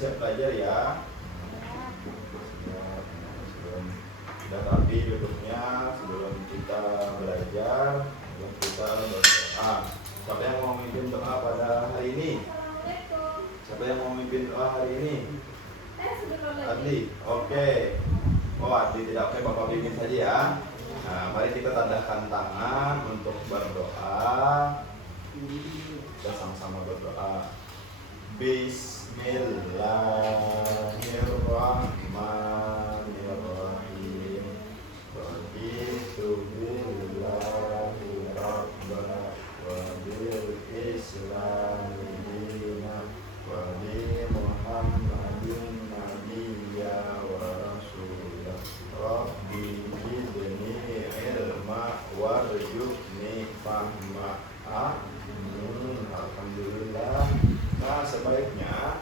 siap belajar ya? Siap. Sudah rapi duduknya sebelum kita belajar, sebelum kita berdoa. Siapa yang mau memimpin doa pada hari ini? Siapa yang mau memimpin doa hari ini? Adli, oke. Oh, Adli tidak, oke, Bapak bimbing saja ya. Nah, mari kita tandahkan tangan untuk berdoa. Kita sama-sama berdoa. Bismillahirrahmanirrahim. Raditu billahi rabbana wa bil islami dina wa bi Muhammadin nabiyya wa rasulah. Rabbi zidni ilma warzuqni fahma. Alhamdulillah. Nah, sebaiknya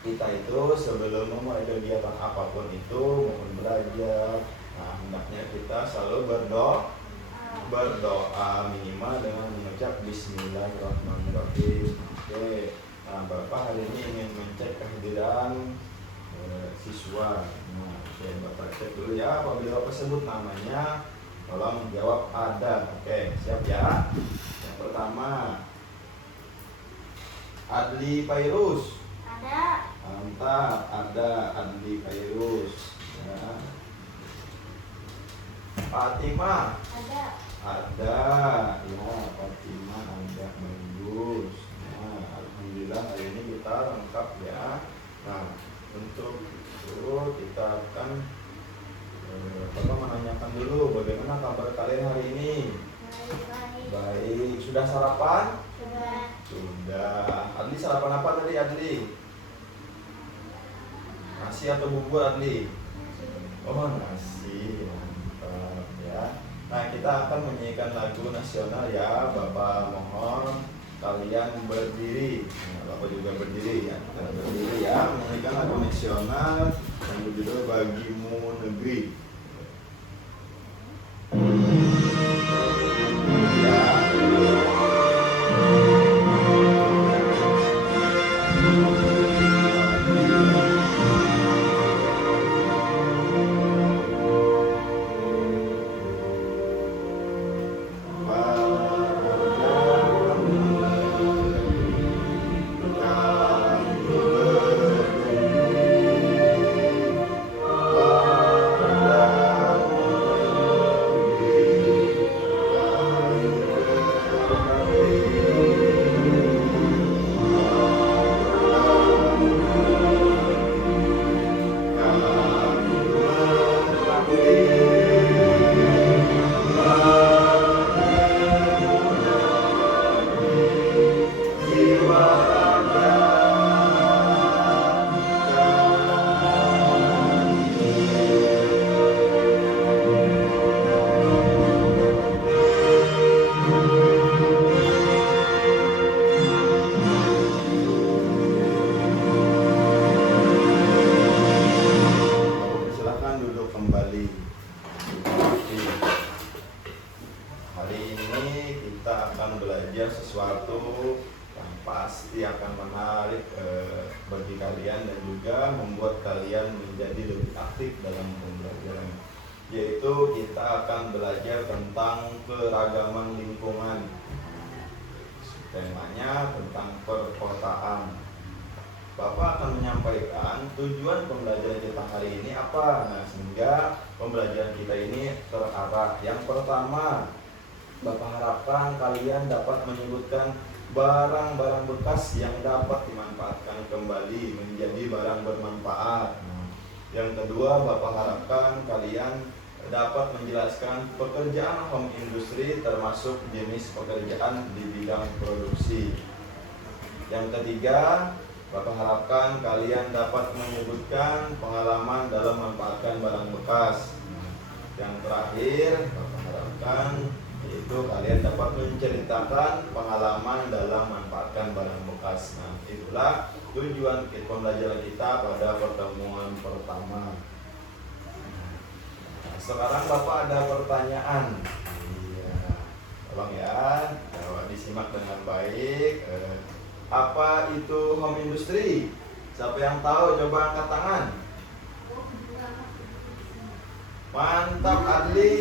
kita itu sebelum memulai kegiatan apapun itu, mohon belajar, nah hendaknya kita selalu berdoa minimal dengan mengucap Bismillahirrahmanirrahim. Oke. Nah, Bapak hari ini ingin mengecek kehadiran siswa. Nah, oke, Bapak cek dulu ya. Apabila Bapak sebut namanya, tolong jawab ada. Oke, siap ya. Yang pertama, Adli Fairuz. Ada. Mantap, ada Adli Fairuz. Ya. Fatimah. Ada. Ada. Ya, Fatimah ada, bagus. Nah, alhamdulillah hari ini kita lengkap ya. Nah, untuk itu kita akan Bapak menanyakan dulu bagaimana kabar kalian hari ini. Baik. Baik, sudah sarapan? Sudah. Sudah. Adli sarapan apa tadi Adli? Nasi atau bubur Adli? Oh, nasi. Mantap ya. Nah, kita akan menyanyikan lagu nasional ya. Bapak mohon kalian berdiri. Nah, Bapak juga berdiri ya. Kita berdiri ya. Menyanyikan lagu nasional yang berjudul Bagimu Negeri. Ya. Silakan duduk kembali. Hari ini kita akan belajar sesuatu yang pasti akan menarik bagi kalian dan juga membuat kalian menjadi lebih aktif dalam pembelajaran. Yaitu kita akan belajar tentang keragaman lingkungan. Temanya tentang perkotaan. Bapak akan menyampaikan tujuan pembelajaran kita hari ini apa. Nah, sehingga pembelajaran kita ini terarah. Yang pertama, Bapak harapkan kalian dapat menyebutkan barang-barang bekas yang dapat dimanfaatkan kembali menjadi barang bermanfaat. Yang kedua, Bapak harapkan kalian dapat menjelaskan pekerjaan home industry termasuk jenis pekerjaan di bidang produksi. Yang ketiga, Bapak harapkan kalian dapat menyebutkan pengalaman dalam memanfaatkan barang bekas. Yang terakhir, Bapak harapkan yaitu kalian dapat menceritakan pengalaman dalam memanfaatkan barang bekas. Nah, itulah tujuan pembelajaran kita pada pertemuan pertama. Nah, sekarang Bapak ada pertanyaan. Iya, tolong ya, disimak dengan baik. Apa itu home industry? Siapa yang tahu? Coba angkat tangan. Mantap Adli.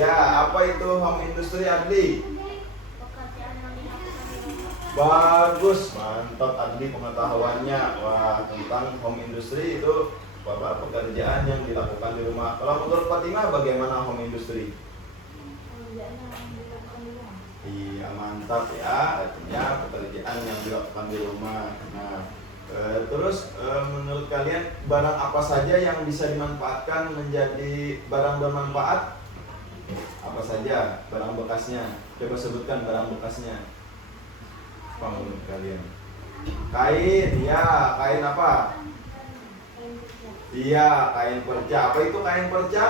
Ya, apa itu home industry Adli? Pekerjaan yang dilakukan di rumah. Bagus, mantap Adli pengetahuannya. Wah, tentang home industry itu Bapak pekerjaan yang dilakukan di rumah. Kalau menurut Fatimah bagaimana home industry? Pekerjaan yang dilakukan di rumah. Iya, mantap ya. Artinya pekerjaan yang dilakukan di rumah. Nah, terus menurut kalian barang apa saja yang bisa dimanfaatkan menjadi barang bermanfaat? Apa saja barang bekasnya? Coba sebutkan barang bekasnya. Apa menurut kalian? Kain, ya. Kain apa? Kain kerja. Iya, kain perca. Apa itu kain perca?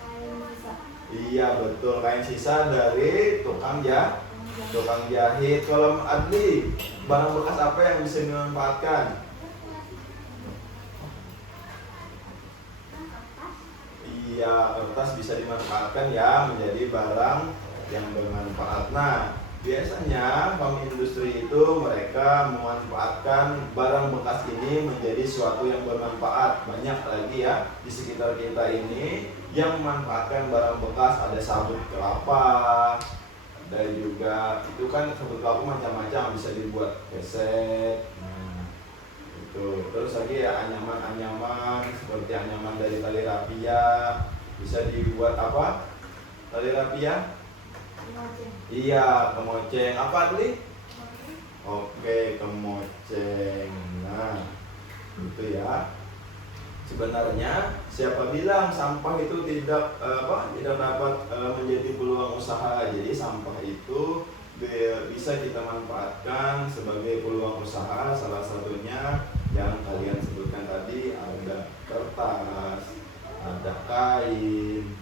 Kain sisa. Iya, betul. Kain sisa dari tukang jahit. Kalau Adli, barang bekas apa yang bisa dimanfaatkan? Iya, kertas bisa dimanfaatkan ya menjadi barang yang bermanfaat. Nah, biasanya home industry itu mereka memanfaatkan barang bekas ini menjadi suatu yang bermanfaat. Banyak lagi ya di sekitar kita ini yang memanfaatkan barang bekas. Ada sabut kelapa, ada juga itu kan sabut kelapa macam-macam, bisa dibuat keset. Nah, itu terus lagi ya anyaman-anyaman seperti anyaman dari tali rapia, bisa dibuat apa? Tali rapia? Kemoceng. Iya, kemoceng. Apa tadi? Oke, kemoceng. Nah, itu ya. Sebenarnya siapa bilang sampah itu tidak tidak dapat menjadi peluang usaha. Jadi sampah itu bisa kita manfaatkan sebagai peluang usaha. Salah satunya yang kalian sebutkan tadi, ada kertas, ada kain.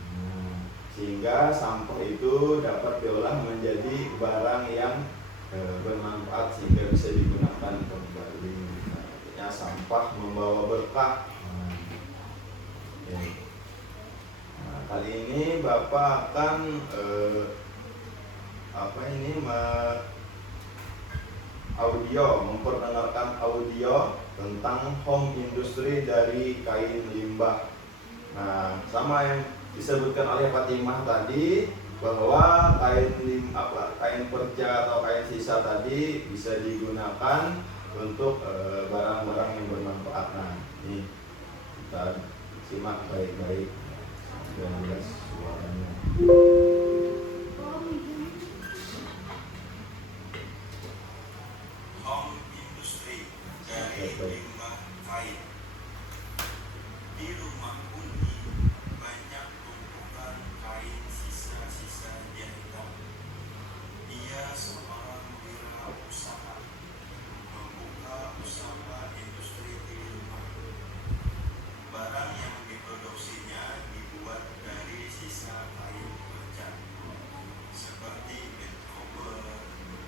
Sehingga sampah itu dapat diolah menjadi barang yang bermanfaat sehingga bisa digunakan kembali. Artinya sampah membawa berkah. Oke. Nah, kali ini Bapak akan memperdengarkan audio tentang home industry dari kain limbah. Nah, sama yang disebutkan oleh Fatimah tadi, bahwa kain perca atau kain sisa tadi bisa digunakan untuk barang-barang yang bermanfaat. Nah, ini kita simak baik-baik dan jelas suaranya. Home industry dari limbah kain. Di rumah Uni banyak tumpukan kain sisa-sisa jahitan. Dia seorang wirausaha, membuka usaha industri di rumah. Barang yang diproduksinya dibuat dari sisa kain perca, seperti bed cover,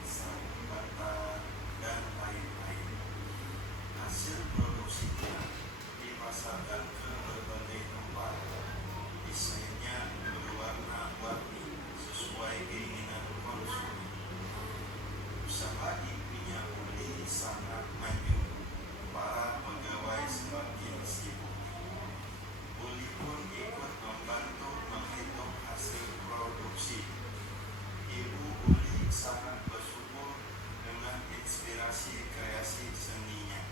sarung bata, dan lain-lain. Hasil produksinya dipasarkan ke berbagai tempat. Desainnya berwarna-warni sesuai keinginan konsumen. Usaha di minyak Uli sangat maju. Para pegawai semakin sibuk. Uli pun ikut membantu menghitung hasil produksi. Ibu Uli sangat bersyukur dengan inspirasi kreasi seninya.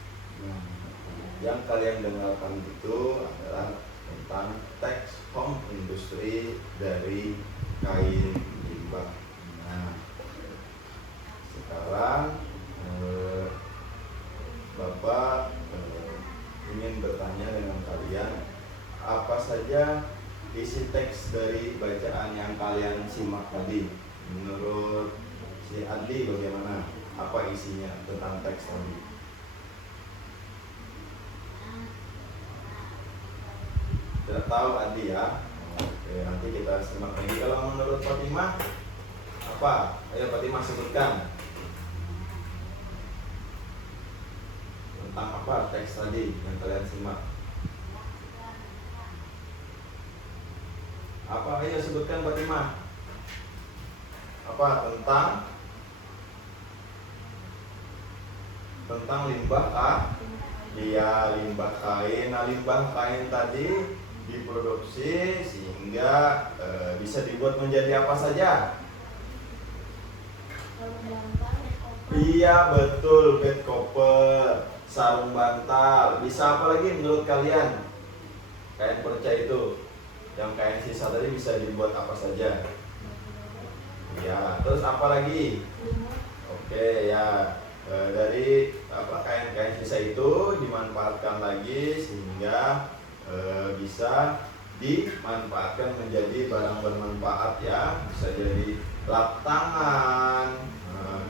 Yang kalian dengarkan itu adalah tentang teks home industry dari kain limbah. Nah, sekarang Bapak ingin bertanya dengan kalian, apa saja isi teks dari bacaan yang kalian simak tadi? Menurut si Adli bagaimana? Apa isinya tentang teks tadi? Tidak tahu Adli ya. Oke, nanti kita simak lagi. Kalau menurut Fatimah, apa? Ayo Fatimah sebutkan. Tentang apa teks tadi yang kalian simak? Apa? Ayo sebutkan Fatimah. Apa tentang tentang limbah Iya, limbah kain. Nah, limbah kain tadi diproduksi sehingga bisa dibuat menjadi apa saja? Sarung bantal, koper, Iya, betul, bed cover, sarung bantal. Bisa apa lagi menurut kalian? Kain perca itu, yang kain sisa tadi bisa dibuat apa saja? Ya, terus apa lagi? selimut, Oke ya, dari apa kain-kain sisa itu dimanfaatkan lagi sehingga bisa dimanfaatkan menjadi barang bermanfaat ya. Bisa jadi lap tangan,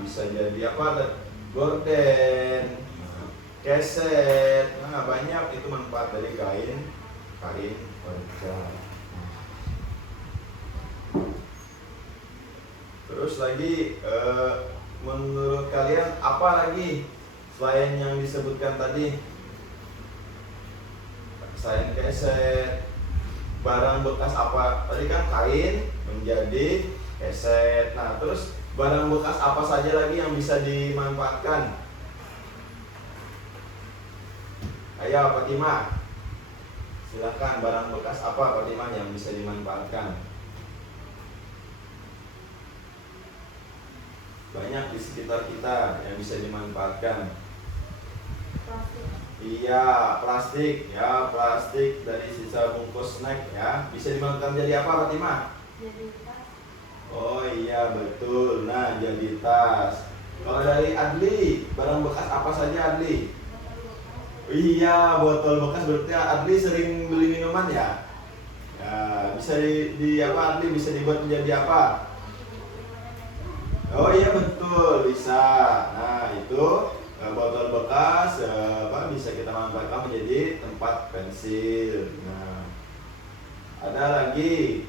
bisa jadi apa? Gorden, keset. Nah, banyak itu manfaat dari kain perca. Terus lagi menurut kalian apa lagi selain yang disebutkan tadi? Selain keset, barang bekas apa? Tadi kan kain menjadi keset. Nah, terus barang bekas apa saja lagi yang bisa dimanfaatkan? Ayo Fatimah, silakan, barang bekas apa Fatimah yang bisa dimanfaatkan? Banyak di sekitar kita yang bisa dimanfaatkan. plastik, Iya, plastik ya, plastik dari sisa bungkus snack ya. Bisa dimanfaatkan jadi apa Fatimah? jadi tas, Oh iya betul. Nah, jadi tas. Kalau dari Adli, barang bekas apa saja Adli? botol bekas, Iya, botol bekas, berarti Adli sering beli minuman ya? Ya, bisa di apa Adli bisa dibuat menjadi apa? Oh iya betul, bisa. Nah, itu botol bekas apa bisa kita manfaatkan menjadi tempat pensil. Nah, ada lagi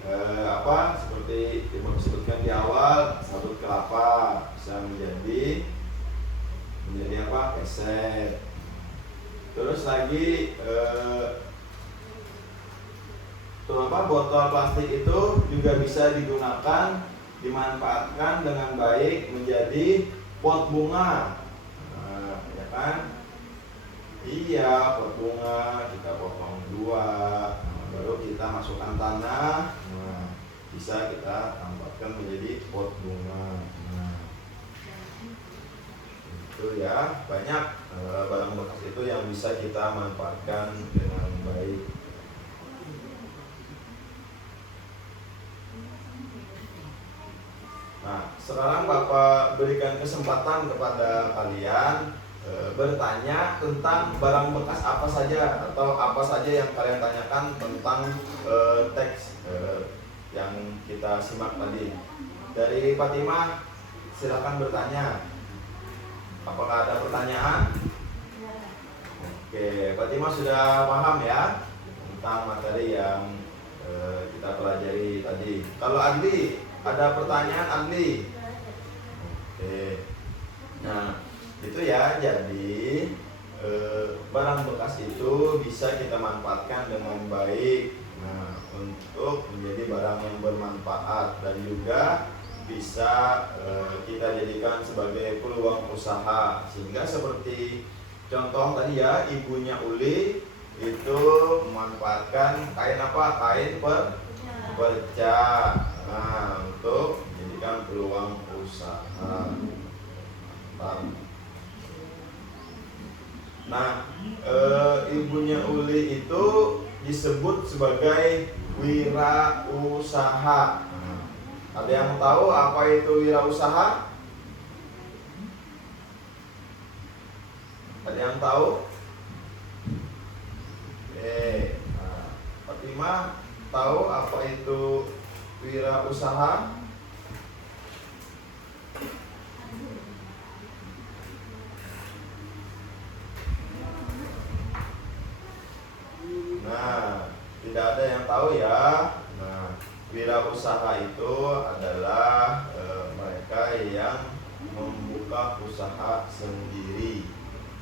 apa seperti yang disebutkan di awal, sabut kelapa bisa menjadi apa? Keset. Terus lagi botol plastik itu juga bisa digunakan, dimanfaatkan dengan baik menjadi pot bunga. Nah, ya kan? Iya, pot bunga kita potong dua, baru kita masukkan tanah. Nah, bisa kita tambahkan menjadi pot bunga. Nah, itu ya, banyak barang bekas itu yang bisa kita manfaatkan dengan baik. Nah, sekarang Bapak berikan kesempatan kepada kalian bertanya tentang barang bekas apa saja atau apa saja yang kalian tanyakan tentang teks yang kita simak tadi. Dari Fatimah, silakan bertanya. Apakah ada pertanyaan? Oke, Fatimah sudah paham ya tentang materi yang kita pelajari tadi. Kalau Adli, ada pertanyaan Adli? Oke. Nah, itu ya. Jadi barang bekas itu bisa kita manfaatkan dengan baik. Nah, untuk menjadi barang yang bermanfaat dan juga bisa kita jadikan sebagai peluang usaha. Sehingga seperti contoh tadi ya, ibunya Uli itu memanfaatkan kain apa? Kain perca. Nah, untuk menjadikan peluang usaha. Nah, ibunya Uli itu disebut sebagai wirausaha. Nah, ada yang tahu apa itu wirausaha? Ada yang tahu? Nah, Fatimah tahu apa itu wirausaha? Nah, tidak ada yang tahu ya. Nah, wirausaha itu adalah mereka yang membuka usaha sendiri.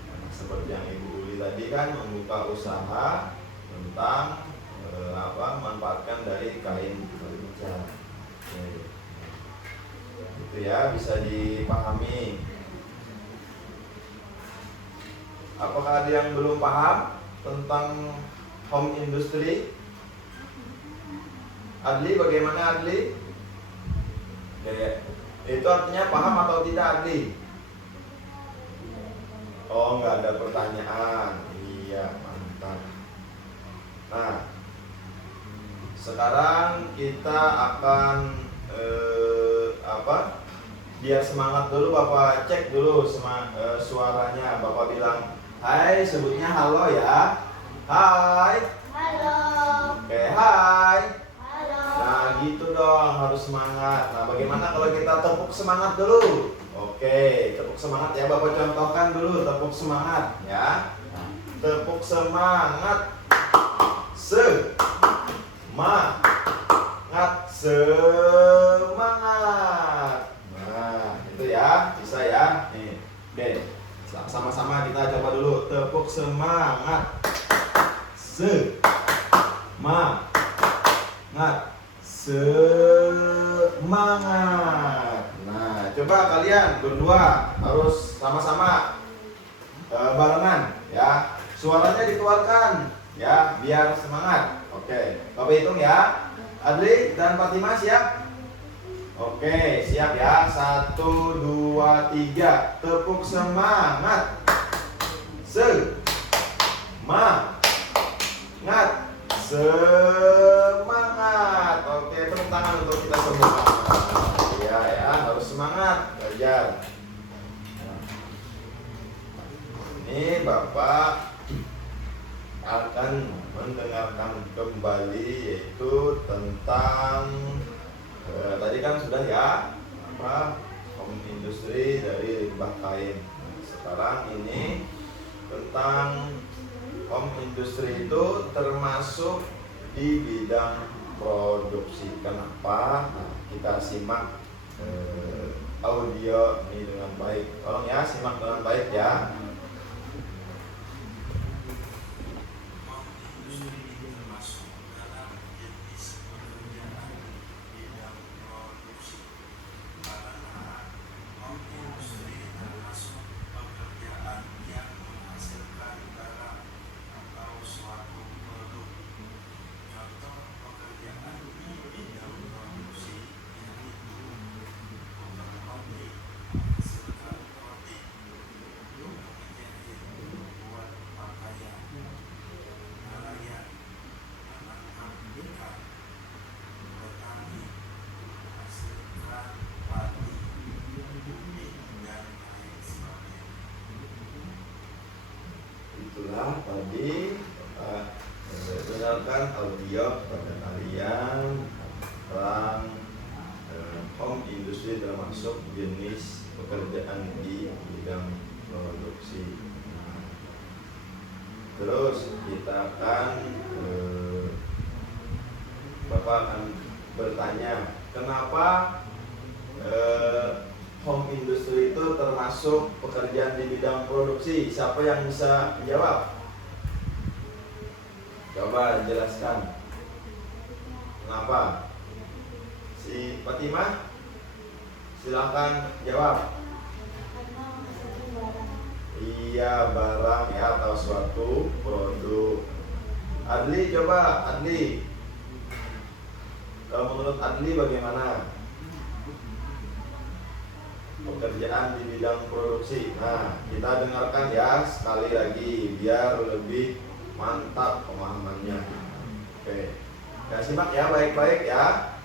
Nah, seperti yang Ibu Uli tadi kan membuka usaha tentang manfaatkan dari kain perca. Itu ya, bisa dipahami. Apakah ada yang belum paham tentang home industry? Adli, bagaimana Adli? Oke, itu artinya paham atau tidak Adli? Oh, nggak ada pertanyaan. Iya, mantap. Nah, sekarang kita akan biar semangat dulu, Bapak cek dulu suaranya. Bapak bilang hai, sebutnya halo ya. Hai. Halo. Oke, hai. Halo. Nah gitu dong, harus semangat. Nah bagaimana kalau kita tepuk semangat dulu? Oke, tepuk semangat ya, Bapak contohkan dulu tepuk semangat ya. Nah, tepuk semangat. Semangat. Nah itu ya, bisa ya. Nih, oke, sama-sama kita coba dulu. Tepuk semangat. Semangat. Nah, coba kalian berdua harus sama-sama barengan ya. Suaranya dikeluarkan ya, biar semangat. Oke, Bapak hitung ya. Adli dan Fatimah siap? Oke, siap ya. 1, 2, 3. Tepuk semangat. Semangat. Oke, tepuk tangan untuk kita semua. Iya ya, harus semangat belajar. Ini Bapak akan mendengarkan kembali yaitu tentang tadi kan sudah ya home industry dari limbah kain. Sekarang ini tentang home industry itu termasuk di bidang produksi. Kenapa? Nah, kita simak audio ini dengan baik. Tolong ya, simak dengan baik ya. Itulah tadi dengarkan audio kepada kalian tentang home industry termasuk jenis pekerjaan di bidang produksi. Terus kita akan Bapak akan bertanya, kenapa home industry itu termasuk pekerjaan di bidang produksi? Siapa yang bisa menjawab? Coba jelaskan. Kenapa? Si Fatimah, silakan jawab. Karena menghasilkan barang. Iya, barang ya, atau suatu produk. Adli, coba Adli. Kalau menurut Adli bagaimana? Pekerjaan di bidang produksi. Nah, kita dengarkan ya sekali lagi biar lebih mantap pemahamannya. Oke, ya simak ya baik-baik ya.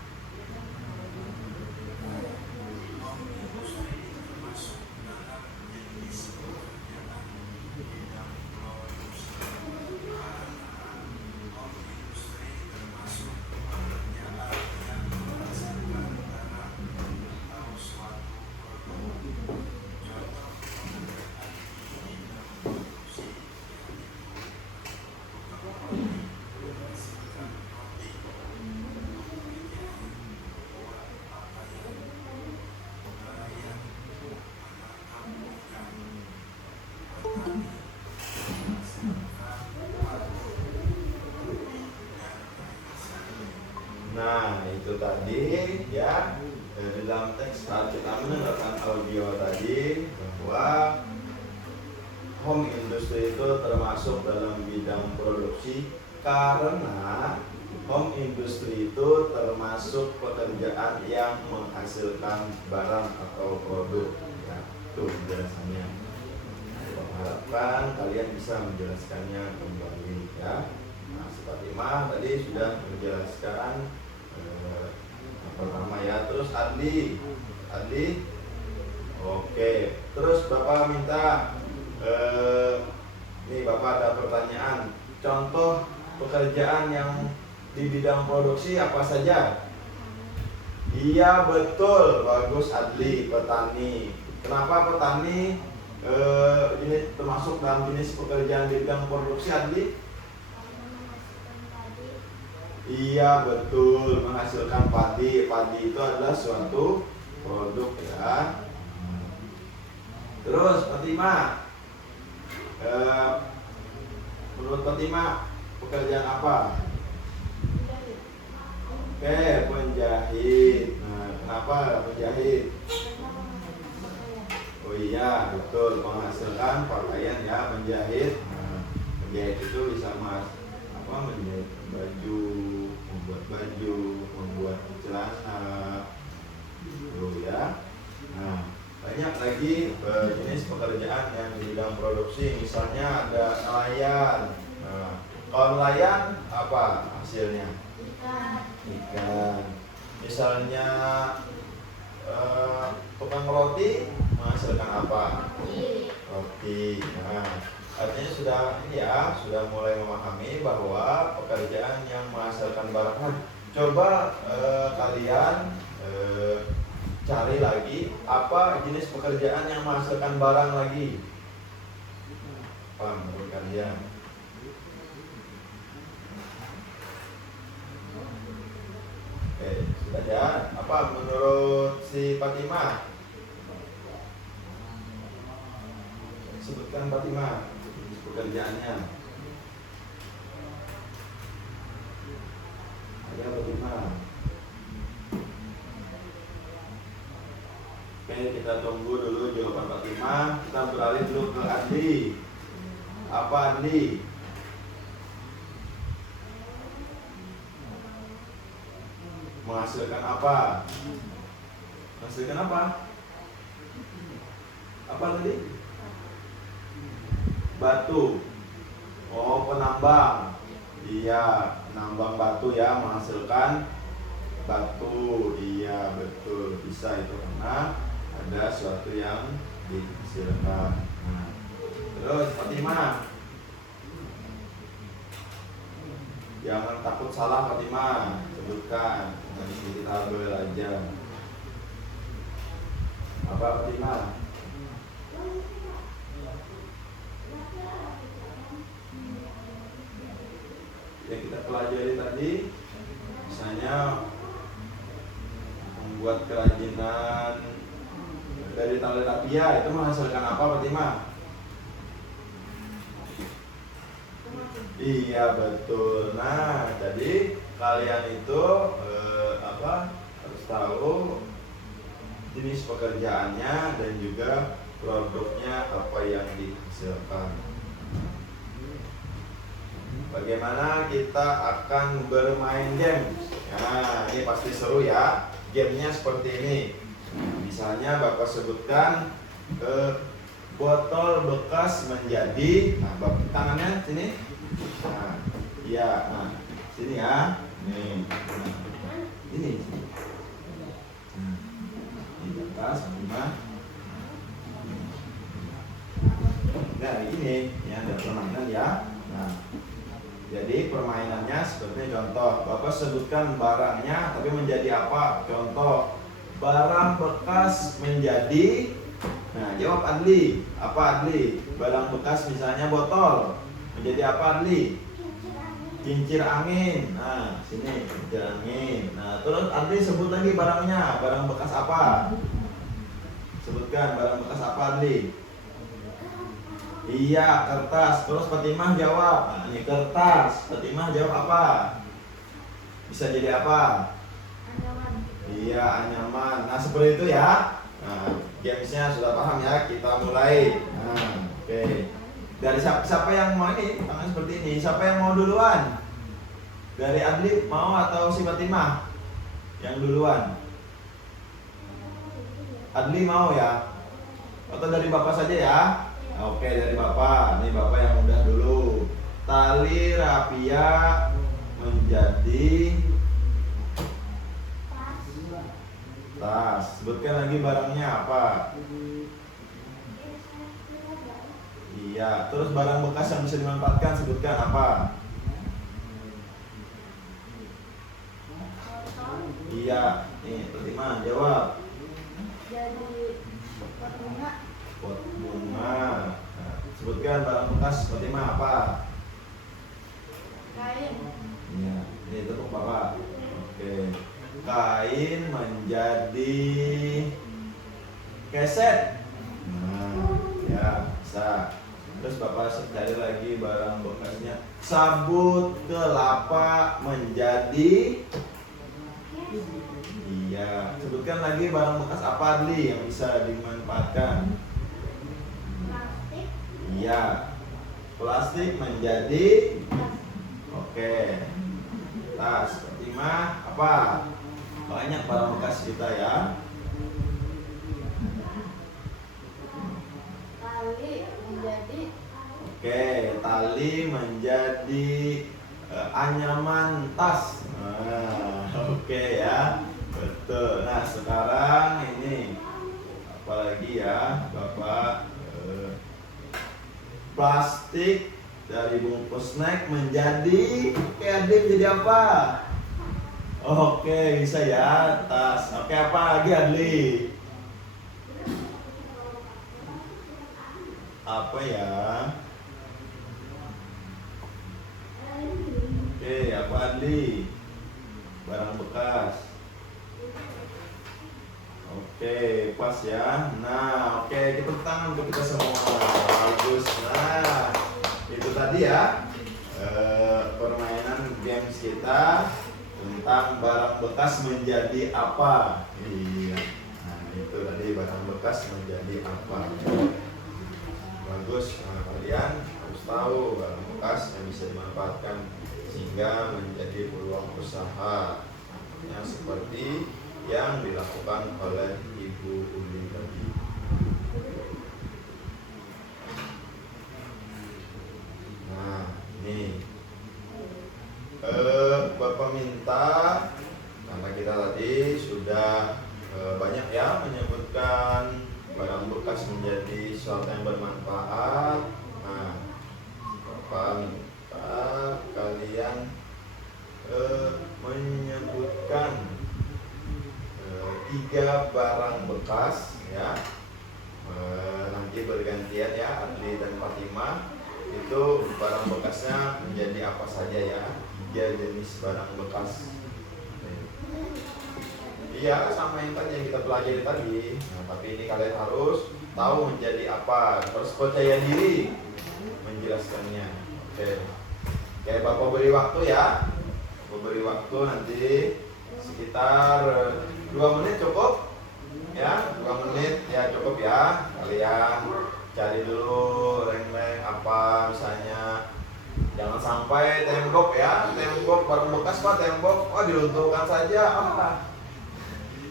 Nah, itu tadi ya dalam teks saat kita mendengarkan audio tadi bahwa home industry itu termasuk dalam bidang produksi karena home industry itu termasuk pekerjaan yang menghasilkan barang atau produk. Ya, itu penjelasannya. Saya harapkan kalian bisa menjelaskannya kembali ya. Nah, Fatimah tadi sudah menjelaskan yang pertama ya. Terus Adli. Oke. Terus Bapak minta nih Bapak ada pertanyaan. Contoh pekerjaan yang di bidang produksi apa saja? Iya betul, bagus Adli, petani. Kenapa petani ini termasuk dalam jenis pekerjaan di bidang produksi Adli? Iya betul, menghasilkan padi. Padi itu adalah suatu produk ya. Terus Fatimah, menurut Fatimah pekerjaan apa? Oke, penjahit. Nah, kenapa penjahit? Oh iya, betul, menghasilkan pakaian ya, menjahit. Nah, menjahit itu bisa menjahit baju, membuat baju, membuat celana. Gitu ya. Nah, banyak lagi jenis pekerjaan yang di bidang produksi, misalnya ada nelayan. Nah, kalau nelayan apa hasilnya? Ikan. Misalnya tukang roti menghasilkan apa? Roti. Nah, artinya sudah mulai memahami bahwa pekerjaan yang menghasilkan barang. Coba kalian cari lagi apa jenis pekerjaan yang menghasilkan barang lagi. Apa menurut kalian? Oke, sudah ya. Apa menurut si Fatimah? Sebutkan Fatimah pekerjaannya. Ayo Fatimah. Oke, kita tunggu dulu jawaban Fatimah. Kita beralih dulu ke Andi. Apa Andi? Menghasilkan apa? Menghasilkan apa? Apa tadi? Batu. Oh, penambang. Iya, penambang batu ya, menghasilkan batu. Iya, betul. Bisa itu karena ada sesuatu yang dihasilkan. Nah, terus Fatimah. Jangan takut salah Fatimah. Sebutkan. Nanti kita boleh aja. Apa Fatimah? Yang kita pelajari tadi, misalnya membuat kerajinan dari tali rapia, itu menghasilkan apa Fatimah? Iya betul. Nah, jadi kalian itu harus tahu jenis pekerjaannya dan juga produknya apa yang dihasilkan. Bagaimana kita akan bermain game? Nah, ini pasti seru ya. Gamenya seperti ini. Misalnya Bapak sebutkan botol bekas menjadi, nah Bapak tangannya sini. Nah, iya, nah sini ya. Nih, nah, ini. Di bekas, lima. Nah, ini ya ada permainan ya. Nah, jadi permainannya seperti contoh. Bapak sebutkan barangnya, tapi menjadi apa? Contoh, barang bekas menjadi. Nah, jawab Adli. Apa Adli? Barang bekas misalnya botol. Menjadi apa Adli? Kincir angin. Nah, sini kincir angin. Nah, terus Adli sebut lagi barangnya. Barang bekas apa? Sebutkan barang bekas apa Adli? Iya, kertas. Terus Fatimah jawab. Nah, ini kertas. Fatimah jawab apa? Bisa jadi apa? Anyaman. Iya, anyaman. Nah, seperti itu ya. Nah, gamesnya sudah paham ya. Kita mulai. Nah, oke. Dari siapa yang mau ini? Tangan seperti ini. Siapa yang mau duluan? Dari Adli mau atau si Fatimah? Yang duluan. Adli mau ya? Atau dari Bapak saja ya? Oke, dari Bapak. Ini Bapak yang udah dulu. Tali rapia menjadi tas. Sebutkan lagi barangnya apa? Iya, terus barang bekas yang bisa dimanfaatkan sebutkan apa? Iya, nih Fatimah jawab. Jadi bunga. Pot bunga. Nah, sebutkan barang bekas Fatimah apa? Kain. Iya, ini tepuk Bapak. Oke. Kain menjadi keset. Nah, ya bisa. Terus Bapak cari lagi barang bekasnya. Sabut kelapa menjadi. Iya. Sebutkan lagi barang bekas apa Adli yang bisa dimanfaatkan. Plastik. Iya. Plastik menjadi. Oke. Tas. Fatimah apa? Banyak barang bekas kita ya. Tali menjadi. Oke, tali menjadi anyaman tas. Nah, oke ya, betul. Nah sekarang ini apalagi ya, Bapak plastik dari bungkus snack menjadi jadi apa? Oke, bisa ya, tas. Oke, apa lagi Adli? Apa ya? Oke, apa Adli? Barang bekas. Oke, pas ya. Nah, oke, kita tepuk tangan untuk kita semua. Bagus. Nah, itu tadi ya permainan games kita tentang barang bekas menjadi apa. Iya. Nah, itu tadi barang bekas menjadi apa. Bagus. Nah, kalian harus tahu barang bekas yang bisa dimanfaatkan sehingga menjadi peluang usaha yang seperti yang dilakukan oleh Ibu Uli tadi. Nah, ini Bapak minta karena kita tadi sudah banyak ya menyebutkan barang bekas menjadi sesuatu yang bermanfaat. Nah, Bapak minta kalian menyebutkan 3 barang bekas ya. Nanti bergantian ya, Adli dan Fatimah. Itu barang bekasnya menjadi apa saja ya, 3 jenis barang bekas. Iya, sama yang tadi yang kita pelajari tadi. Nah, tapi ini kalian harus tahu menjadi apa, harus percaya diri menjelaskannya. Oke, Bapak beri waktu ya. Bapak beri waktu nanti sekitar 2 menit cukup ya, 2 menit ya cukup ya. Kalian cari dulu reng-reng apa misalnya, jangan sampai tembok ya, tembok barang bekas Pak, tembok diruntuhkan saja.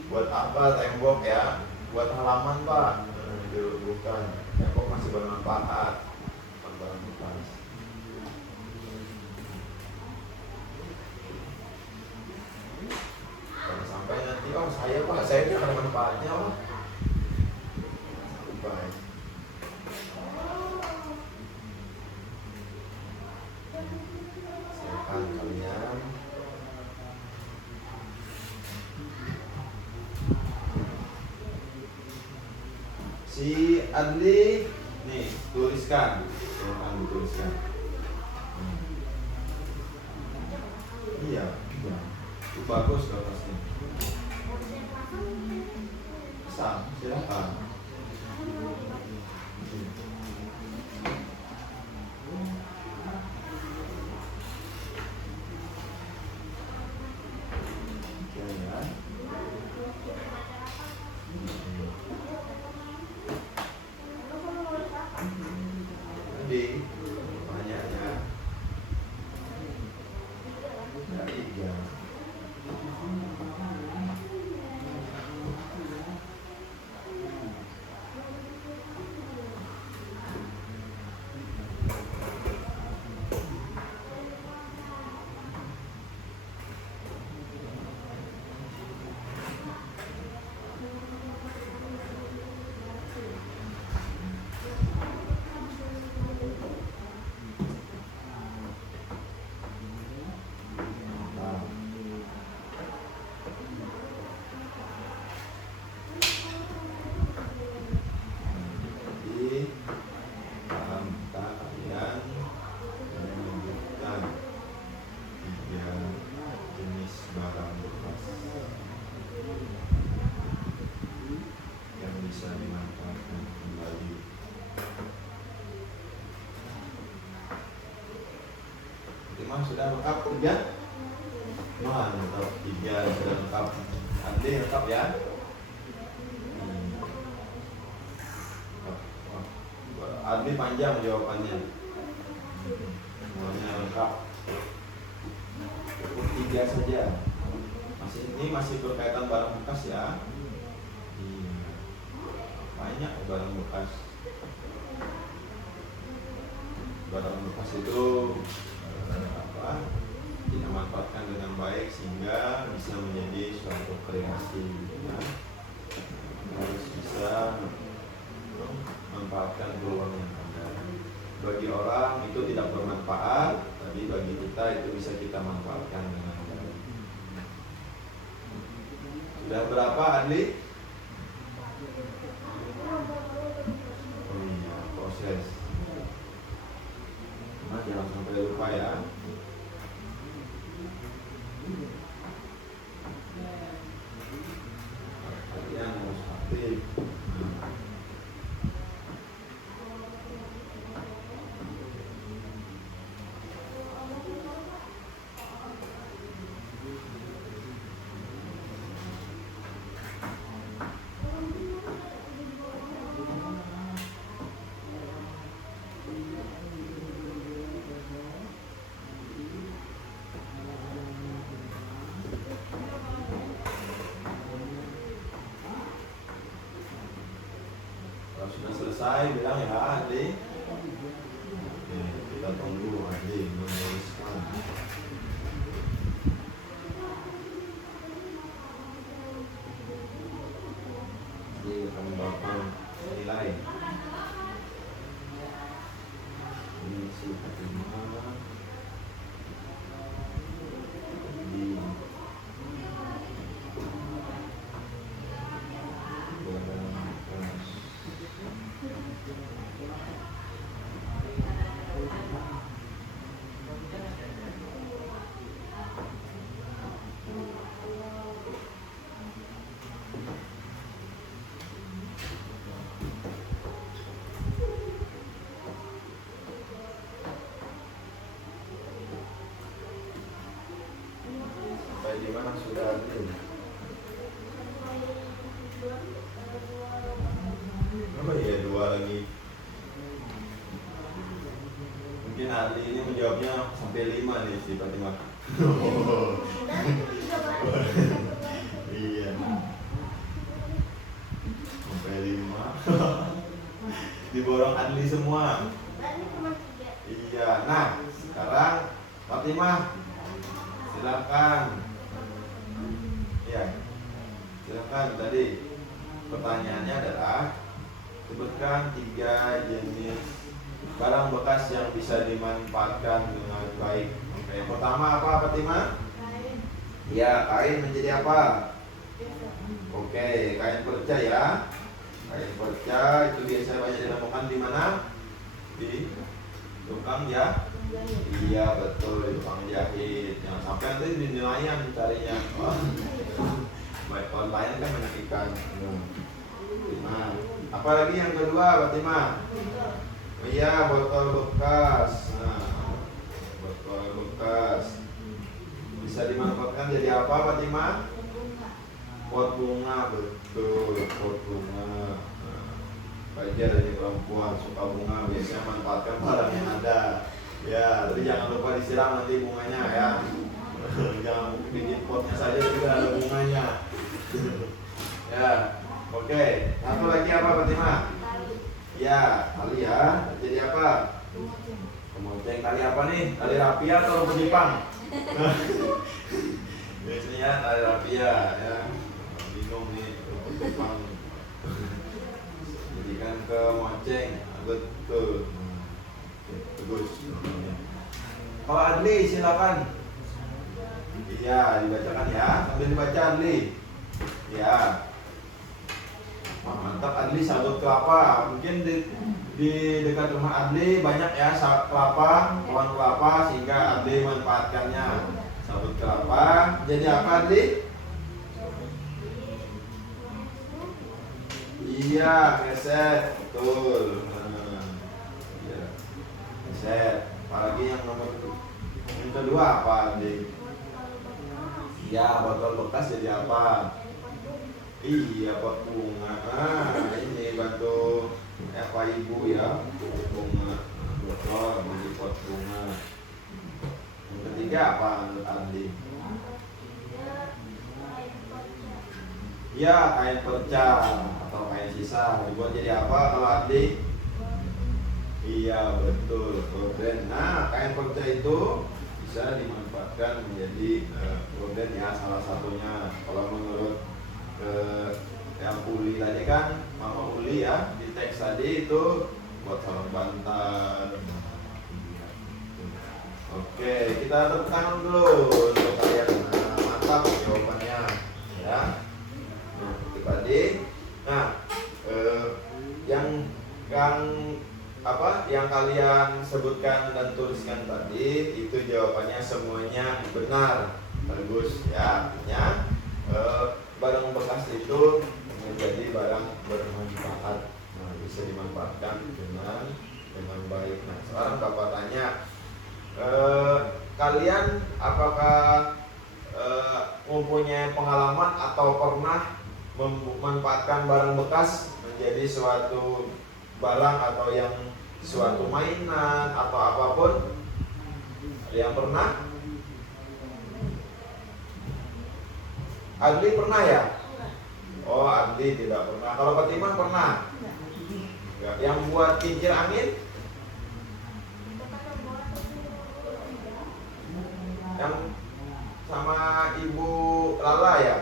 Buat apa tembok ya, buat halaman Pak, bukan, tembok masih bermanfaat, bukan barang bekas. Jangan sampai nanti saya tidak ada manfaatnya sampai. Silakan kalian. Si Adli nih tuliskan, silakan dituliskan. Iya, itu bagus kertasnya. Silakan. Di Fatimah sudah lengkap 3? Mantap, 3 sudah lengkap. Adli lengkap ya? Adli panjang jawabannya. Semuanya lengkap. Cukup 3 saja. Ini masih berkaitan barang bekas ya. Iya. Banyak barang bekas. Barang bekas itu kita manfaatkan dengan baik sehingga bisa menjadi suatu kreasi ya. Harus bisa manfaatkan peluang yang ada. Bagi orang itu tidak bermanfaat, tapi bagi kita itu bisa kita manfaatkan dengan baik. Sudah berapa Adli? Oh iya, proses. Nah, jangan sampai lupa ya. Perhatian harus aktif. Kalau sudah selesai bilang ya Adli. Oke, kita tunggu Adli menuliskan. Adli akan membawakan nilai. Ini si Fatimah di sampai di mana sudah Adli? Oh iya, 2 lagi. Mungkin Adli ini menjawabnya sampai 5 nih si Fatimah. Iya. Sampai 5. Diborong Adli semua. Iya. Nah, sekarang Fatimah silakan. Ya. Silakan tadi. Pertanyaannya adalah sebutkan 3 jenis barang bekas yang bisa dimanfaatkan dengan baik. Oke, yang pertama apa Fatimah? Kain. Ya, kain menjadi apa? Oke, kain perca ya. Kain perca itu biasa banyak ditemukan di mana? Di tukang ya? Iya betul, tukang jahit. Jangan sampai nanti di nelayan carinya. Baik, online kan banyak ikan. Nah, apalagi yang kedua Fatimah? Oh iya, botol bekas. Nah, botol bekas bisa dimanfaatkan jadi apa Fatimah? Pot bunga, betul, pot bunga. Nah, bagi dari perempuan suka bunga biasanya manfaatkan barang yang ada. Ya, tapi jangan lupa disiram nanti bunganya ya. Jangan bikin potnya saja juga ada bunganya. Ya, oke. Satu lagi apa Fatimah? Ya, tali ya. Jadi apa? Kemoceng. Tali apa nih? Tali rapia atau rumput Jepang? Biasanya tali rapia ya. Bingung nih rumput Jepang. Jadikan kemoceng. Betul. Bagus. Kalau Adli silakan. Iya, dibacakan ya. Sambil dibaca Adli. Ya. Wah, mantap Adli, sabut kelapa. Mungkin di dekat rumah Adli banyak ya kelapa, pohon kelapa sehingga Adli manfaatkannya. Sabut kelapa. Jadi apa Adli? Iya, keset. Betul. Iya. Keset. Apalagi yang nomor Yang kedua apa, Andi? botol bekas. Ya, botol bekas jadi apa? Jadi pot bunga. Iya, pot bunga. Ini bantu apa ibu ya? Pot bunga. Botol jadi pot bunga. Yang ketiga apa, Andi? Tiga, kain perca. Ya, kain perca atau kain sisa dibuat jadi apa kalau Andi? Iya, betul, gorden. Nah, kain perca itu bisa dimanfaatkan menjadi gorden ya, salah satunya. Kalau menurut yang Uli tadi kan, Mama Uli ya, di teks tadi itu buat sarung bantal. Oke, kita tepuk tangan dulu untuk kalian. Nah, mantap jawabannya ya. Nah, itu tadi. Nah, yang kalian sebutkan dan tuliskan tadi itu jawabannya semuanya benar. Bagus ya. Artinya barang bekas itu menjadi barang bermanfaat. Nah, bisa dimanfaatkan dengan baik. Nah, sekarang Bapak tanya, kalian apakah mempunyai pengalaman atau pernah memanfaatkan barang bekas menjadi suatu barang atau yang suatu mainan atau apapun? Ada yang pernah? Adli pernah ya? Oh, Adli tidak pernah. Kalau Patiman pernah? Enggak. Yang buat kincir angin? Yang sama Ibu Lala ya?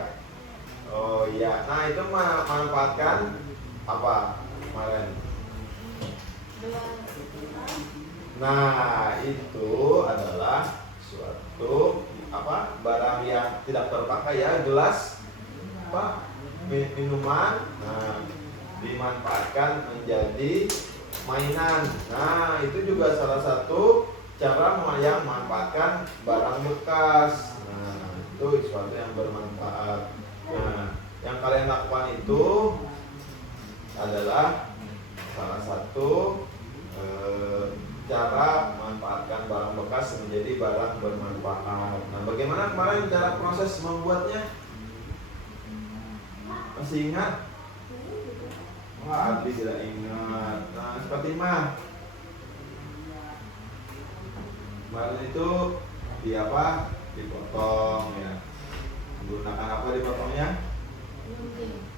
Oh iya. Nah, itu memanfaatkan apa kemarin? Nah, itu adalah suatu apa barang yang tidak terpakai ya, gelas apa minuman. Nah, dimanfaatkan menjadi mainan. Nah, itu juga salah satu cara yang memanfaatkan barang bekas. Nah, itu sesuatu yang bermanfaat. Nah, yang kalian lakukan itu adalah salah satu cara memanfaatkan barang bekas menjadi barang bermanfaat. Nah, bagaimana kemarin cara proses membuatnya? Masih ingat? Wah, Adli tidak ingat. Nah, seperti mah kemarin itu di apa? Dipotong ya. Menggunakan apa dipotongnya?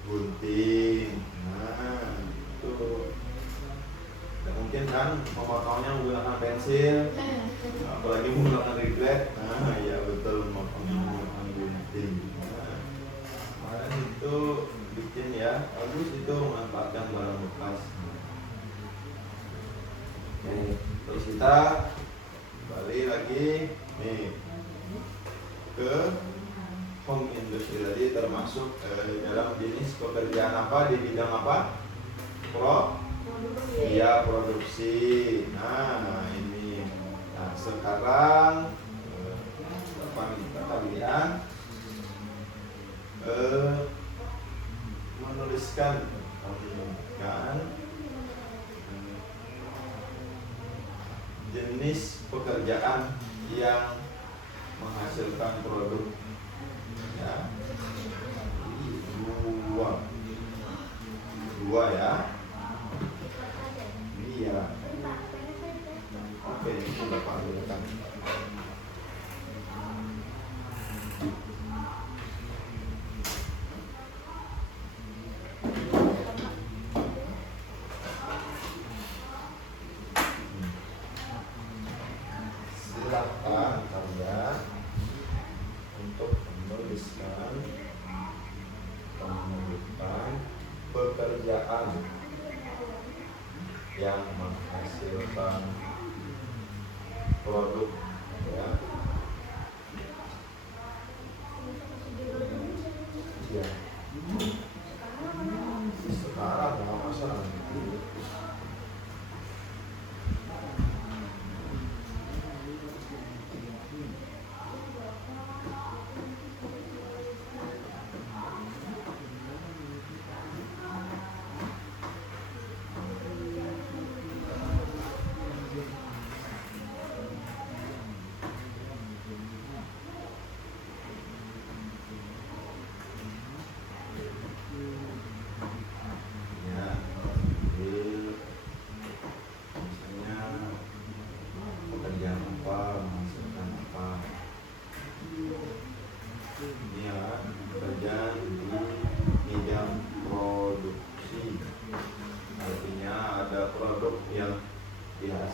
Gunting. Nah, itu. Dan mungkin kan memotongnya menggunakan pensil, apalagi menggunakan regret. Nah, ya betul, memotongnya menggunakan gunting. Nah, kemarin itu bikin ya, bagus itu memanfaatkan barang bekas. Oke, terus kita kembali lagi nih ke home industry tadi, termasuk dalam jenis pekerjaan apa di bidang apa? Iya, produksi. Nah, ini. Nah, sekarang apa minta kalian menuliskan jenis pekerjaan yang menghasilkan produk ya. Dua ya. Iya. Oke, ini sudah panggilkan. Silakan kalian untuk menuliskan pekerjaan yang menghasilkan produk ya. Ya. Sekarang nggak masalah.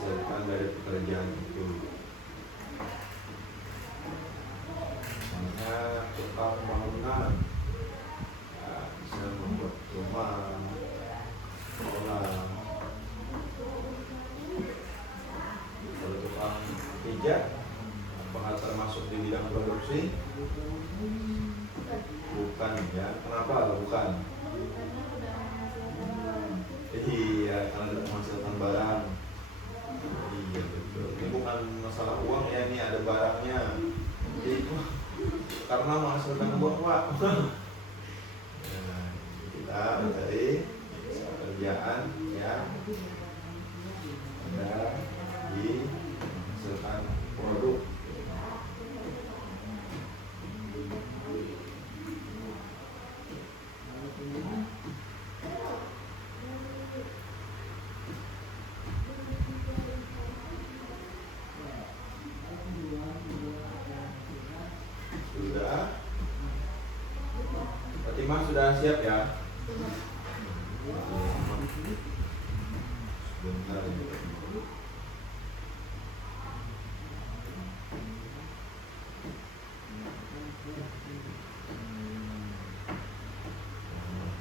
menghasilkan dari pekerjaan itu. Misalnya tukang bangunan, ya, bisa membuat rumah, sekolah. Kalau tukang pijat, apakah termasuk di bidang produksi? Bukan ya. Kenapa bukan? Iya, karena tidak menghasilkan barang. Iya betul. Ini bukan masalah uang ya, ini ada barangnya. Jadi karena menghasilkan uang Pak. Nah, kita mencari pekerjaan yang ada di menghasilkan produk. Sudah. Fatimah sudah siap ya? Sebentar ya.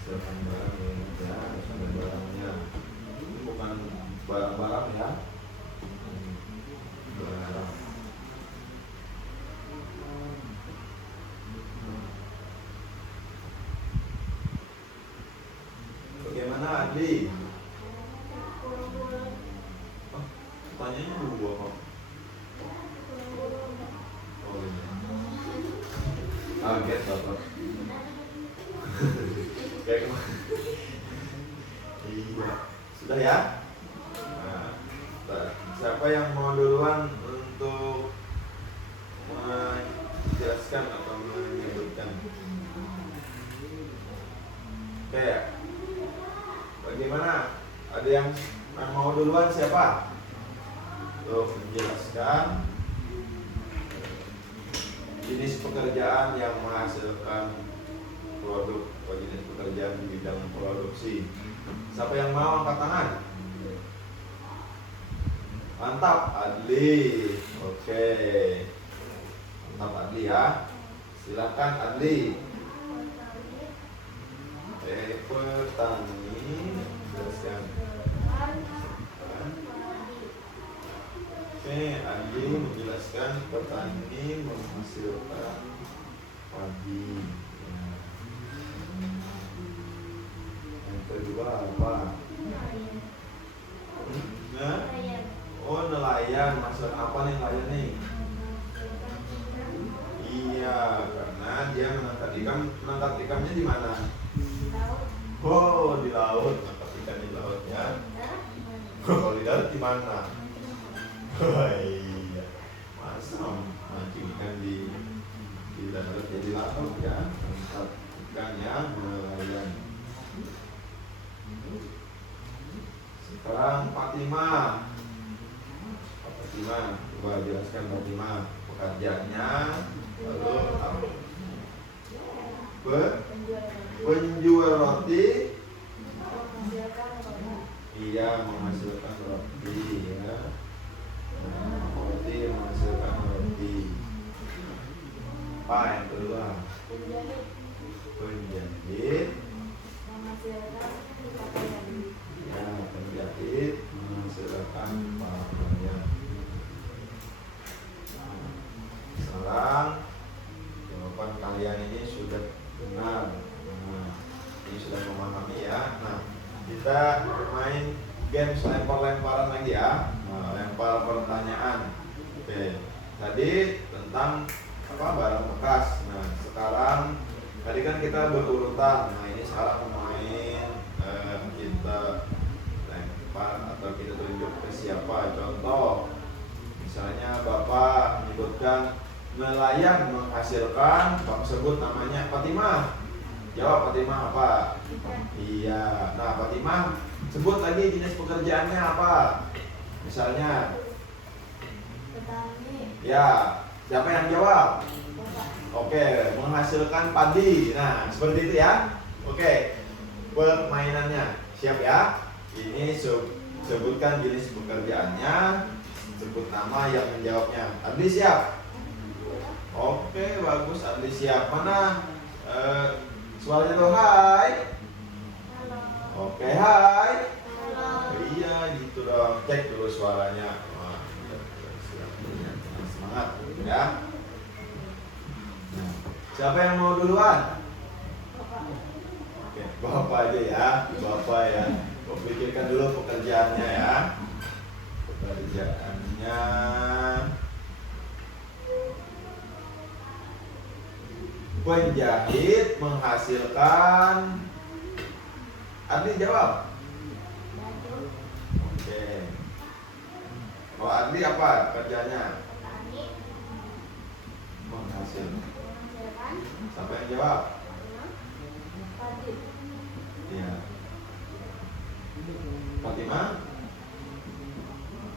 Siapkan barang ya, siapkan barangnya. Ini bukan barang-barang ya. Barang. Bagaimana Adli? Oh, pertanyaannya dua kok. Oh iya. Kaget Bapak. Kayak kemana? Iya. Sudah ya? Nah, siapa yang mau duluan untuk menjelaskan atau menyebutkan? Oke. Bagaimana? Ada yang mau duluan siapa? Untuk menjelaskan jenis pekerjaan yang menghasilkan produk atau jenis pekerjaan di bidang produksi. Siapa yang mau angkat tangan? Mantap, Adli. Oke. Mantap Adli ya. Silakan Adli. Petani. Jelaskan. Oke, Adli menjelaskan petani menghasilkan padi. Yang kedua apa? Nah, oh nelayan. Maksud apa nih nelayan nih? Iya, karena dia menangkap ikan. Menangkap ikannya di mana? Oh, di laut. Menangkap ikan di laut ya. Kalau di laut di mana? Oh iya, masa mancing ikan di darat ya di laut ya. Menangkap ikan ya, nelayan. Sekarang Fatimah. Fatimah, coba jelaskan Fatimah pekerjaannya. Lalu apa? Penjual roti. Iya, menghasilkan roti ya. Roti menghasilkan roti. Apa yang kedua? Penjahit. Ya, penjahit menghasilkan pakaian. Sekarang jawaban kalian ini sudah benar. Nah, ini sudah memahami ya. Nah, kita bermain game lempar-lemparan lagi ya. Nah, lempar pertanyaan. Oke, tadi tentang apa barang bekas. Nah, sekarang tadi kan kita berurutan. Nah, ini sekarang main kita lempar atau kita tunjuk ke siapa. Contoh, misalnya Bapak menyebutkan nelayan menghasilkan, Bapak sebut namanya Fatimah. Jawab Fatimah apa? Iya. Nah, Fatimah sebut lagi jenis pekerjaannya apa? Misalnya petani. ya, siapa yang jawab? Oke, menghasilkan padi. Nah, seperti itu ya. Oke, permainannya siap ya. Ini Sebutkan jenis pekerjaannya, sebut nama yang menjawabnya. Adli siap? Oke, bagus. Adli siap. Mana suaranya tuh hai? Halo. Oke, hai. Halo. Iya, gitu dong. Cek dulu suaranya. Wah, siap. Semangat ya. Nah, siapa yang mau duluan? Bapak. Oke, Bapak aja ya. Bapak ya. Pikirkan dulu pekerjaannya ya. Pekerjaannya penjahit menghasilkan. Adli jawab. Baju. Oke. Kalau Adli apa kerjanya? Petani. Menghasilkan. Menghasilkan. Siapa yang jawab? Padi. Iya. Fatimah.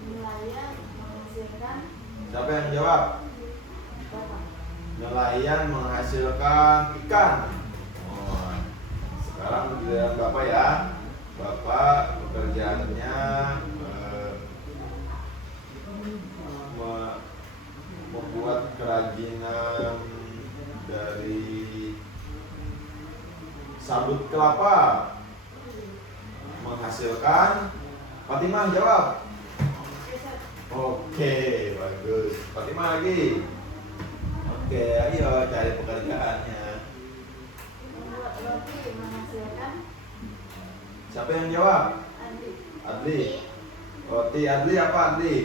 Nelayan. Menghasilkan. Siapa yang jawab? Bapak. Nelayan menghasilkan ikan. Oh, sekarang giliran Bapak ya. Bapak pekerjaannya membuat kerajinan dari sabut kelapa. Menghasilkan. Fatimah jawab. Oke, bagus. Fatimah lagi. Oke, ayo cari pekerjaannya. Membuat roti. Menghasilkan. Siapa yang jawab? Adli. Adli. Roti Adli apa Adli?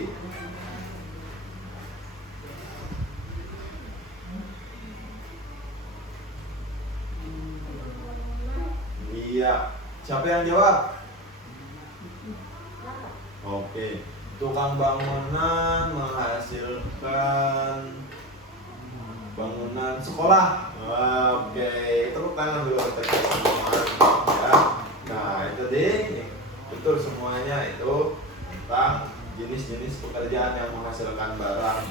Iya. Siapa yang jawab? Bapak. Oke. Tukang bangunan menghasilkan bangunan sekolah. Oke, tepuk tangan dulu untuk semua. Ya. Nah, itu deh. Betul semuanya itu tentang jenis-jenis pekerjaan yang menghasilkan barang.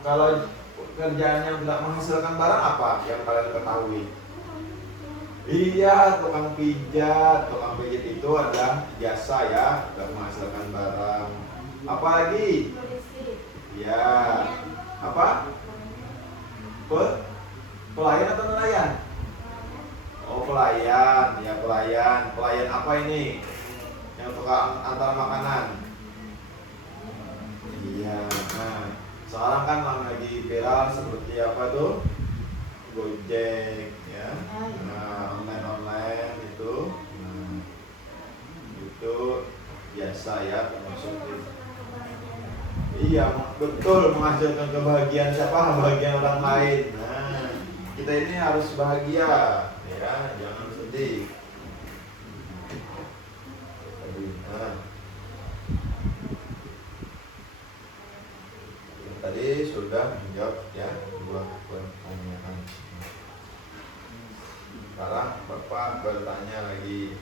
Kalau pekerjaan yang tidak menghasilkan barang apa yang kalian ketahui? Iya, tukang pijat. Tukang pijat itu adalah jasa ya, tidak menghasilkan barang. Apa lagi? Polisi. Ya, apa? Pelayan atau nelayan? Oh, pelayan. Ya, pelayan. Pelayan apa ini? Yang tukang antar makanan. Iya. Nah, sekarang kan lagi viral seperti apa tuh? Gojek ya. Nah, online itu. Nah, itu biasa ya termasuk itu. Iya, betul, menghasilkan kebahagiaan siapa? Bahagian orang lain. Nah, kita ini harus bahagia ya, jangan sedih. Nah, tadi sudah menjawab ya dua pertanyaan. Sekarang Bapak bertanya lagi.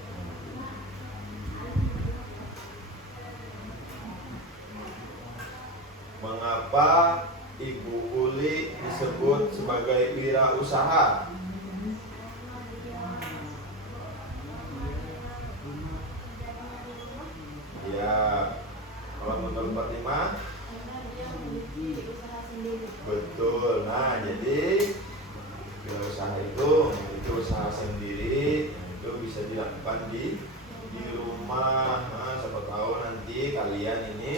Mengapa Ibu Uli disebut sebagai wirausaha? Ya, kalau menurut Fatimah, Karena dia memiliki usaha sendiri. betul. Nah, jadi wirausaha itu memiliki usaha sendiri, itu bisa dilakukan di rumah. Nah, siapa tahu nanti kalian ini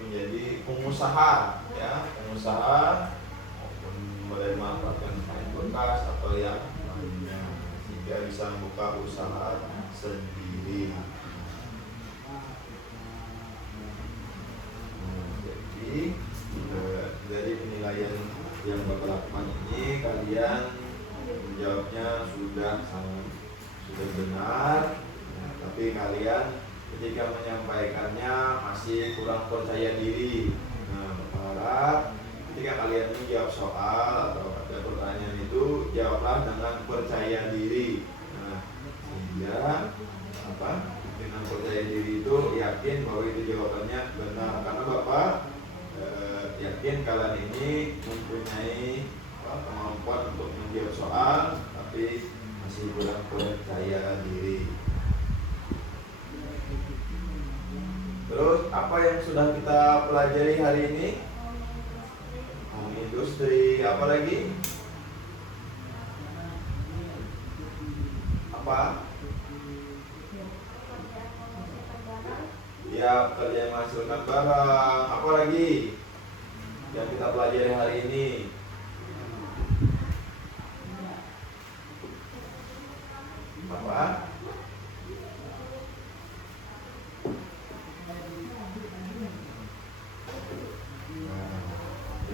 menjadi pengusaha ya, pengusaha maupun mulai memanfaatkan kain bekas atau yang lainnya sehingga bisa membuka usaha sendiri. Jadi dari penilaian yang Bapak lakukan ini kalian menjawabnya sudah benar, ya, tapi kalian ketika menyampaikannya masih kurang percaya diri. Nah, Bapak harap ketika kalian menjawab soal atau ada pertanyaan itu jawablah dengan percaya diri. Nah, sehingga apa? Dengan percaya diri itu yakin bahwa itu jawabannya benar, karena Bapak yakin kalian ini mempunyai kemampuan untuk menjawab soal tapi masih kurang percaya diri. apa yang sudah kita pelajari hari ini? Home industri. Apa lagi? Apa? Ya, kerja yang menghasilkan barang. Apa lagi yang kita pelajari hari ini? Apa?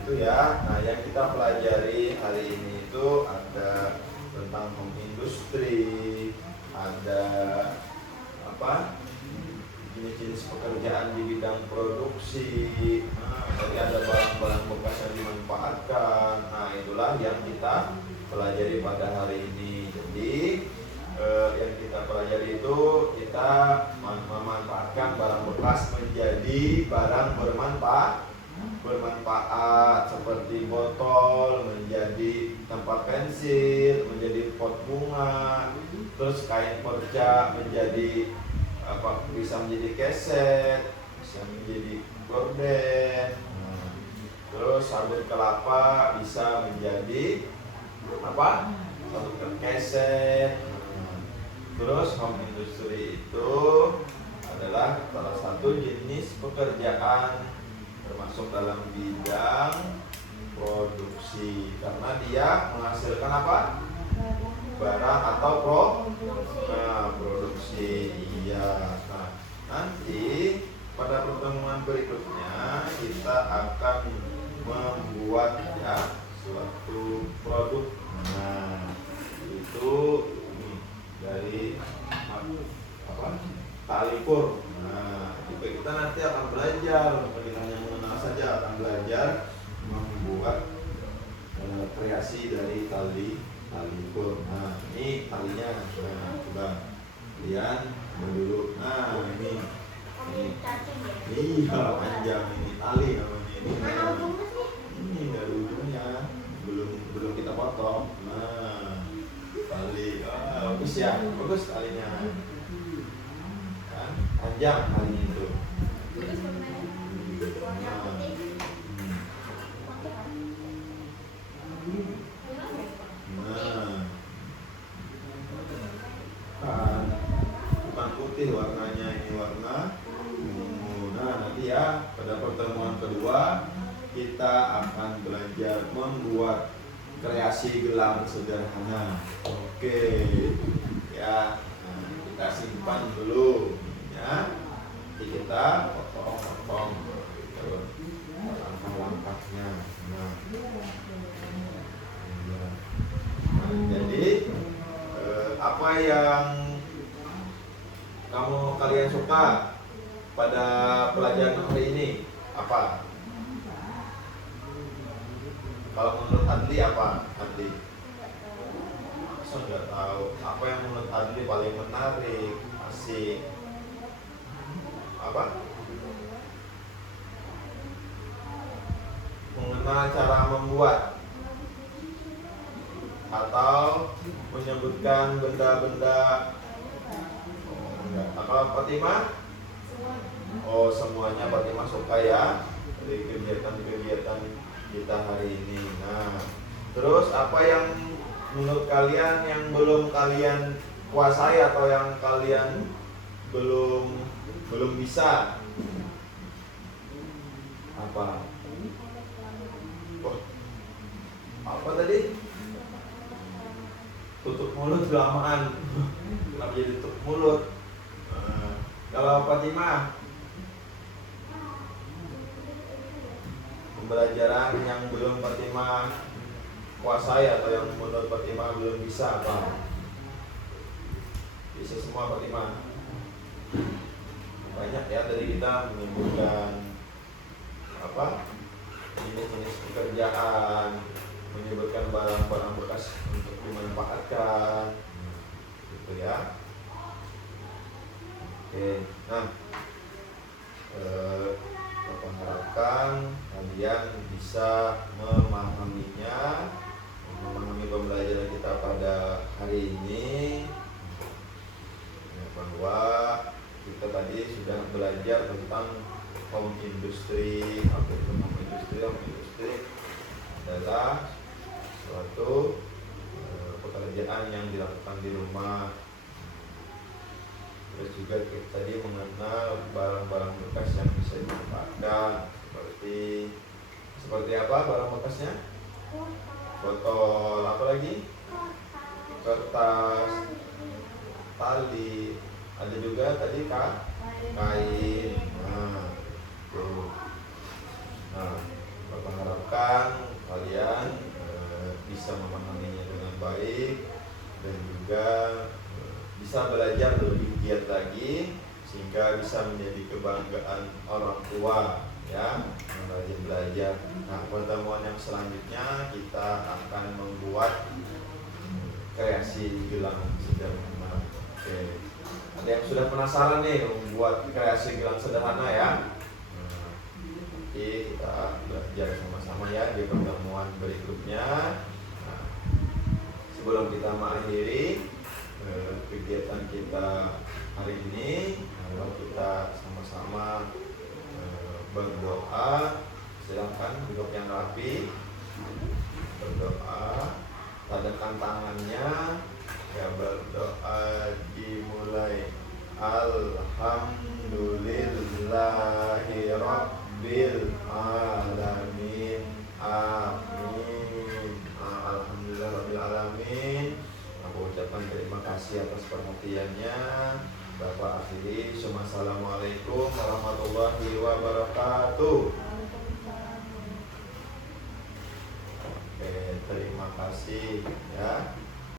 Itu ya. Nah, yang kita pelajari hari ini itu ada tentang home industry, ada apa? Jenis-jenis pekerjaan di bidang produksi. Nah, tadi ada barang-barang bekas yang dimanfaatkan. Nah, itulah yang kita pelajari pada hari ini. Jadi yang kita pelajari itu kita memanfaatkan barang bekas menjadi barang bermanfaat seperti botol menjadi tempat pensil, menjadi pot bunga, terus kain perca menjadi apa, bisa menjadi keset, bisa menjadi gorden, terus sabut kelapa bisa menjadi apa, sabut keset. Terus home industry itu adalah salah satu jenis pekerjaan termasuk dalam bidang produksi karena dia menghasilkan apa? Barang atau produksi. Iya. Nah, nanti pada pertemuan berikutnya kita akan membuat ya suatu produk. Nah, itu dari apa? Tali pur. Nah, juga kita nanti akan belajar, kita hanya mengenal saja, akan belajar membuat kreasi dari tali pur. Nah, ini talinya. Nah, coba kalian dulu. Nah, ini iya panjang ini tali namanya ini. Ini dari ujungnya belum kita potong. Nah, tali bagus ya, bagus talinya kan, panjang talinya itu. Kan bukan putih warnanya, ini warna ungu. Nah, nanti ya pada pertemuan kedua kita akan belajar membuat kreasi gelang sederhana. Oke ya, nah, kita simpan dulu ya, nanti kita potong langkah-langkahnya. Nah, jadi apa yang kalian suka pada pelajaran hari ini? Apa? Kalau menurut Adli apa? Adli? Saya nggak tahu. Apa yang menurut Adli paling menarik? Asik? Apa? Mengenal cara membuat atau menyebutkan benda-benda. Oh, enggak. Kalau Fatimah? Oh, semuanya Fatimah suka ya dari kegiatan-kegiatan kita hari ini. Nah, terus apa yang menurut kalian yang belum kalian kuasai atau yang kalian belum bisa? Apa? Oh, apa tadi? Tutup mulut kelamaan. Kenapa jadi tutup mulut? Kalau Fatimah, pembelajaran yang belum Fatimah kuasai atau yang menurut Fatimah belum bisa apa? Bisa semua Fatimah. Banyak ya tadi kita menyebutkan apa? Jenis-jenis pekerjaan, menyebutkan barang-barang bekas untuk dimanfaatkan, gitu ya. Oke, nah, Bapak harapkan kalian bisa memahami pembelajaran kita pada hari ini, bahwa kita tadi sudah belajar tentang home industry. Apa itu home industry? Home industry adalah suatu pekerjaan yang dilakukan di rumah. Terus juga kita tadi mengenal barang-barang bekas yang bisa dimanfaatkan, seperti apa barang bekasnya? Botol, apa lagi? Kertas, tali, ada juga tadi kain. Tuh. Bapak harapkan kalian bisa memahaminya dengan baik dan juga bisa belajar lebih giat lagi sehingga bisa menjadi kebanggaan orang tua, ya, rajin belajar. Nah, pertemuan yang selanjutnya kita akan membuat kreasi gelang sederhana. Oke. Ada yang sudah penasaran nih membuat kreasi gelang sederhana ya? Nanti kita belajar sama-sama ya di pertemuan berikutnya. Nah, sebelum kita mengakhiri kegiatan kita hari ini, kita sama-sama berdoa. Silakan duduk yang rapi, berdoa, tadakan tangannya, ya, berdoa dimulai. Alhamdulillahirabbil alamin. Amin. Alhamdulillahirabbil alamin. Aku ucapkan terima kasih atas perhatiannya. Bapak akhiri. Assalamualaikum warahmatullahi wabarakatuh.